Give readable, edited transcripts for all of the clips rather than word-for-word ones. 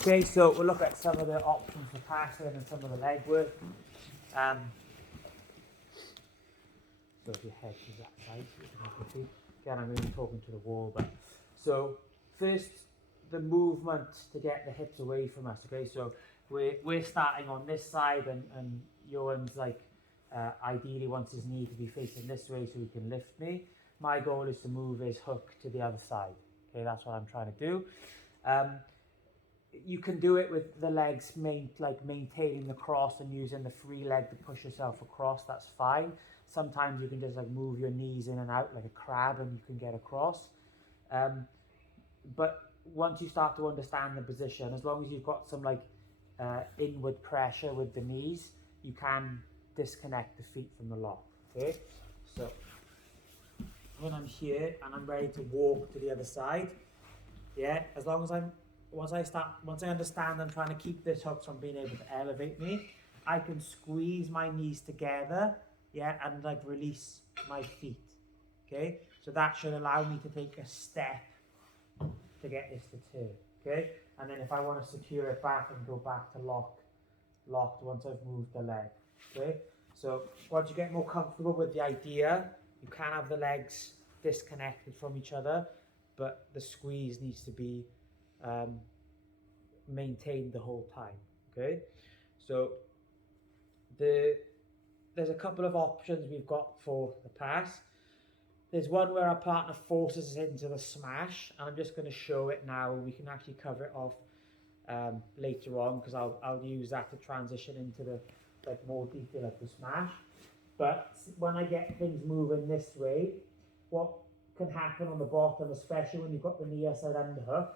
Okay, so we'll look at some of the options for passing and some of the leg work. So if your head is that side, so you can see. Again, I'm really talking to the wall, but so first the movement to get the hips away from us. Okay, so we're starting on this side, and Johan's like ideally wants his knee to be facing this way so he can lift me. My goal is to move his hook to the other side. Okay, that's what I'm trying to do. You can do it with the legs maintaining the cross and using the free leg to push yourself across. That's fine. Sometimes you can just like move your knees in and out like a crab and you can get across. But once you start to understand the position, as long as you've got some like inward pressure with the knees, you can disconnect the feet from the lock. Okay, so when I'm here and I'm ready to walk to the other side, yeah, as long as once I understand I'm trying to keep this hook from being able to elevate me, I can squeeze my knees together, yeah, and like release my feet. Okay, so that should allow me to take a step to get this to turn. Okay, and then if I want to secure it back and go back to locked once I've moved the leg. Okay, so once you get more comfortable with the idea, you can have the legs disconnected from each other, but the squeeze needs to be maintained the whole time. Okay, so there's a couple of options we've got for the pass. There's one where our partner forces us into the smash, and I'm just going to show it now. We can actually cover it off later on because I'll use that to transition into the more detail of the smash. But when I get things moving this way, what can happen on the bottom, especially when you've got the knee side underhook,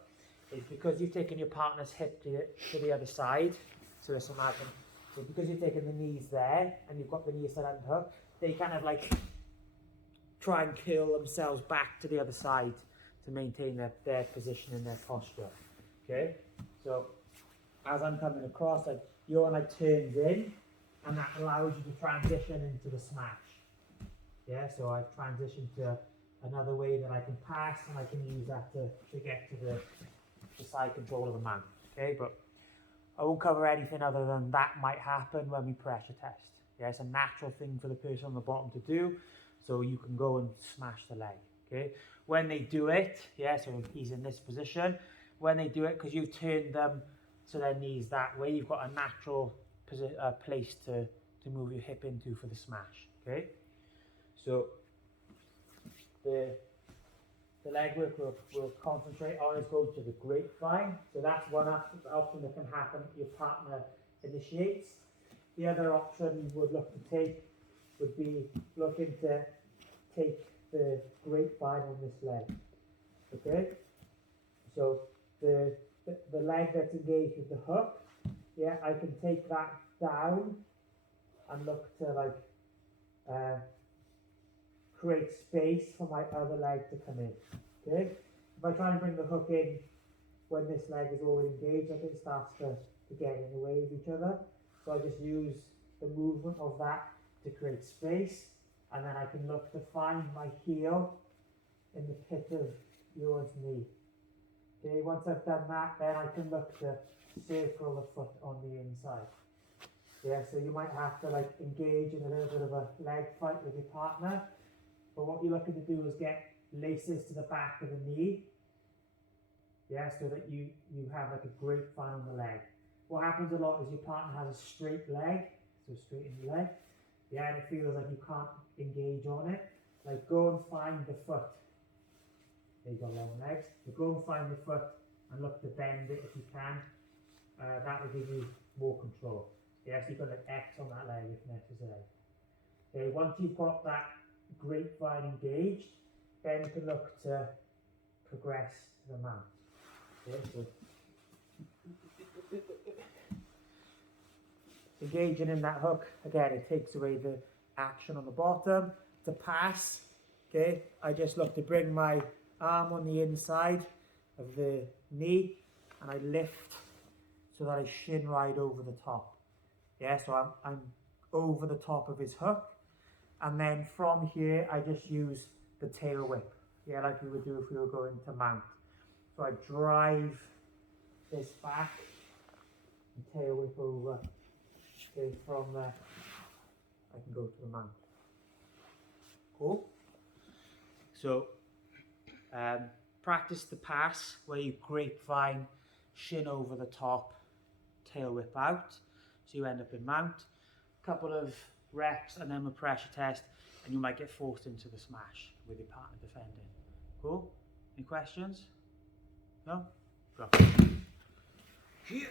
is because you've taken your partner's hip to the other side. So let's imagine, so because you've taken the knees there and you've got the knee side underhook, they kind of like try and curl themselves back to the other side to maintain their position and their posture. Okay, so as I'm coming across, like your leg turns in, and that allows you to transition into the smash. Yeah, so I've transitioned to another way that I can pass, and I can use that to get to the side control of the mount. Okay, but I won't cover anything other than that might happen when we pressure test. Yeah, it's a natural thing for the person on the bottom to do, so you can go and smash the leg. Okay, when they do it, yeah, so he's in this position. When they do it, because you've turned them to their knees that way, you've got a natural place to move your hip into for the smash. Okay, so the leg work we'll concentrate on is going to the grapevine. So that's one option that can happen if your partner initiates. The other option you would look to take would be looking to take the grapevine on this leg. Okay, so the leg that's engaged with the hook, yeah, I can take that down and look to like create space for my other leg to come in. Okay, if I try and bring the hook in when this leg is already engaged, I think it starts to get in the way of each other. So I just use the movement of that to create space, and then I can look to find my heel in the pit of your knee. Okay, once I've done that, then I can look to circle the foot on the inside. Yeah, so you might have to like engage in a little bit of a leg fight with your partner, but what you're looking to do is get laces to the back of the knee, yeah, so that you have like a grapevine on the leg. What happens a lot is your partner has a straight leg, so straighten the leg, yeah, and it feels like you can't engage on it. Like go and find the foot. There you go, long legs. So go and find the foot and look to bend it if you can. That will give you more control. Yeah, so you've got an X on that leg if necessary. Okay, once you've got that grapevine engaged, then you can look to progress to the mount. Okay, so engaging in that hook, again, it takes away the action on the bottom. To pass, okay, I just look to bring my arm on the inside of the knee and I lift so that I shin ride over the top. Yeah, so I'm over the top of his hook, and then from here I just use the tail whip, yeah, like we would do if we were going to mount. So I drive this back and tail whip over. Okay, from there I can go to the mount. Cool. So practice the pass where you grapevine, shin over the top, tail whip out, so you end up in mount. A couple of reps and then a pressure test, and you might get forced into the smash with your partner defending. Cool? Any questions? No? Go. Here.